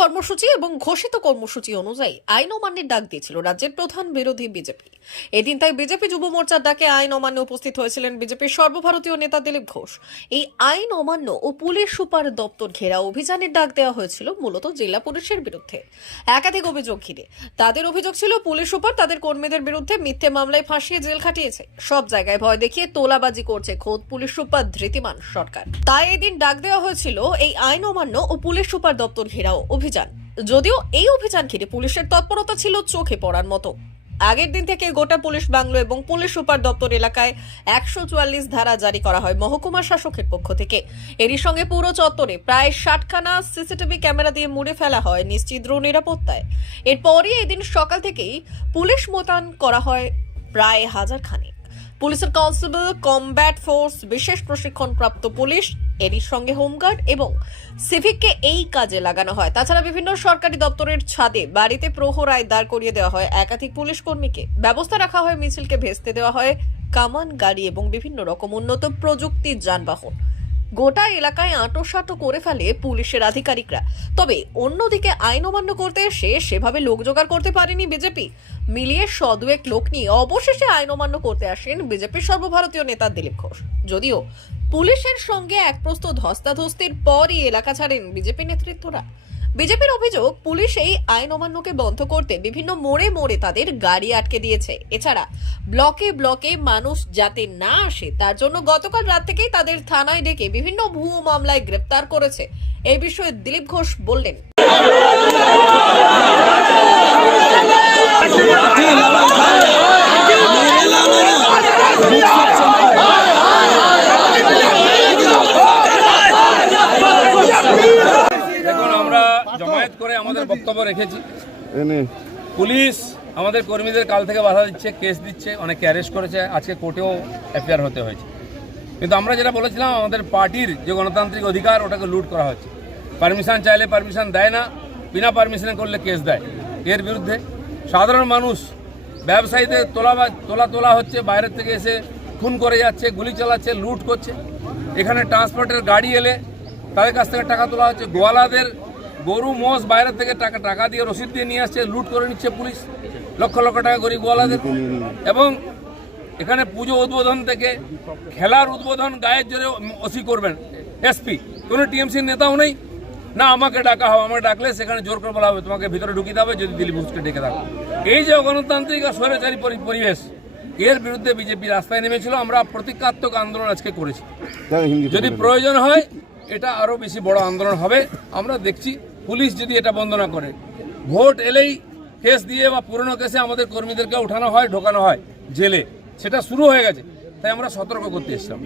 কর্মসূচি এবং ঘোষিত কর্মসূচি অনুযায়ী আইন অমান্যের ডাক দিয়েছিল রাজ্যের প্রধান বিরোধী বিজেপি। এদিন তাই বিজেপি যুব মোর্চার ডাকে আইন অমান্যে উপস্থিত হয়েছিলেন বিজেপির সর্বভারতীয় নেতা দিলীপ ঘোষ। এই আইন অমান্য ও পুলিশ সুপার দপ্তর ঘেরা অভিযানের ডাক দেওয়া হয়েছিল মূলত জেলা পুলিশের বিরুদ্ধে। একাধিক অভিযোগ ঘিরে তাদের অভিযোগ ছিল পুলিশ সুপার তাদের কর্মীদের বিরুদ্ধে মিথ্যে মামলায় ফাঁসিয়ে জেল খাটিয়েছে, সব জায়গায় ভয় দেখিয়ে তোলাবাজি করছে খোদ পুলিশ সুপার ধৃতিমান সরকার। তাই এদিন ডাক দেওয়া হয়েছিল এই আইন অমান্য ও পুলিশ সুপার দপ্তর ঘেরাও অভিযান। যদিও এই অভিযান ঘিরে পুলিশের তৎপরতা ছিল চোখে পড়ার মতো। আগের দিন থেকে গোটা পুলিশ বাংলো এবং পুলিশ সুপার দপ্তর এলাকায় 144 ধারা জারি করা হয় মহকুমা শাসকের পক্ষ থেকে। এরই সঙ্গে পুরো চত্বরে প্রায় 60খানা সিসিটিভি ক্যামেরা দিয়ে মুড়ে ফেলা হয় নিশ্চিদ্র নিরাপত্তায়। এরপরই এদিন সকাল থেকেই পুলিশ মোতায়েন করা হয় প্রায় 1000 খানেক পুলিশের কনস্টেবল, কমব্যাট ফোর্স, বিশেষ প্রশিক্ষণপ্রাপ্ত পুলিশ, এরই সঙ্গে হোমগার্ড এবং সিভিককে এই কাজে লাগানো হয়। তাছাড়া বিভিন্ন সরকারি দপ্তরের ছাদে বাড়িতে প্রহরায় দাঁড় করিয়ে দেওয়া হয় একাধিক পুলিশ কর্মীকে। ব্যবস্থা রাখা হয় মিছিলকে ভেস্তে দেওয়া হয় কামান গাড়ি এবং বিভিন্ন রকম উন্নত প্রযুক্তির যানবাহন। গোটা এলাকায় আঁটোসাঁটো করে ফেলে পুলিশের আধিকারিকরা। তবে অন্যদিকে আইন অমান্য করতে এসে সেভাবে লোক জোগাড় করতে পারেনি বিজেপি। মিলিয়ে 100-2 লোক নিয়ে অবশেষে আইন অমান্য করতে আসেন বিজেপির সর্বভারতীয় নেতা দিলীপ ঘোষ। যদিও পুলিশের সঙ্গে এক প্রস্ত ধস্তাধস্তির পরই এলাকা ছাড়েন বিজেপি নেতৃত্বরা। বিজেপির অভিযোগ, পুলিশ এই আইন অমান্যকে বন্ধ করতে বিভিন্ন মোড়ে মোড়ে তাদের গাড়ি আটকে দিয়েছে। এছাড়া ব্লকে ব্লকে মানুষ যাতে না আসে তার জন্য গতকাল রাত থেকেই তাদের থানায় ডেকে বিভিন্ন ভুয়ো মামলায় গ্রেপ্তার করেছে। এই বিষয়ে দিলীপ ঘোষ বললেন, জমায়েত করে আমাদের বক্তব্য রেখেছি। পুলিশ আমাদের কর্মীদের কাল থেকে বাধা দিচ্ছে, কেস দিচ্ছে, অনেকে অ্যারেস্ট করেছে, আজকে কোর্টেও অ্যাপিয়ার হতে হয়েছে। কিন্তু আমরা যেটা বলেছিলাম, আমাদের পার্টির যে গণতান্ত্রিক অধিকার ওটাকে লুট করা হচ্ছে। পারমিশন চাইলে পারমিশন দেয় না, বিনা পারমিশনে করলে কেস দেয়। এর বিরুদ্ধে সাধারণ মানুষ, ব্যবসায়ীদের তোলা হচ্ছে, বাইরের থেকে এসে খুন করে যাচ্ছে, গুলি চালাচ্ছে, লুট করছে। এখানে ট্রান্সপোর্টের গাড়ি এলে তাদের কাছ থেকে টাকা তোলা হচ্ছে। গোয়ালাদের গরু মোষ বাইরে থেকে টাকা দিয়ে রসিদ দিয়ে নিয়ে আসছে, লুট করে নিচ্ছে পুলিশ, লক্ষ লক্ষ টাকা গরিব গোয়ালাদের। এবং এখানে পুজো উদ্বোধন থেকে খেলার উদ্বোধন গায়ের জোরে ওসি করবেন এসপি, কোনো টিএমসির নেতাও নেই না। আমাকে ডাকা হবে, আমাকে ডাকলে সেখানে জোর করে বলা হবে তোমাকে ভিতরে ঢুকিয়ে হবে যদি দিলীপ ঘোষকে ডেকে থাকো। এই যে গণতান্ত্রিক আর স্বৈরাচারী পরিবেশ, এর বিরুদ্ধে বিজেপি রাস্তায় নেমেছিল। আমরা প্রতিকাত্মক আন্দোলন আজকে করেছি। যদি প্রয়োজন হয় এটা আরও বেশি বড় আন্দোলন হবে। আমরা দেখছি পুলিশ যদি এটা বন্ধ না করে, ভোট এলেই কেস দিয়ে বা পুরনো কেসে আমাদের কর্মীদেরকে উঠানো হয়, ঢোকানো হয় জেলে, সেটা শুরু হয়ে গেছে। তাই আমরা সতর্ক করতে এসেছিলাম।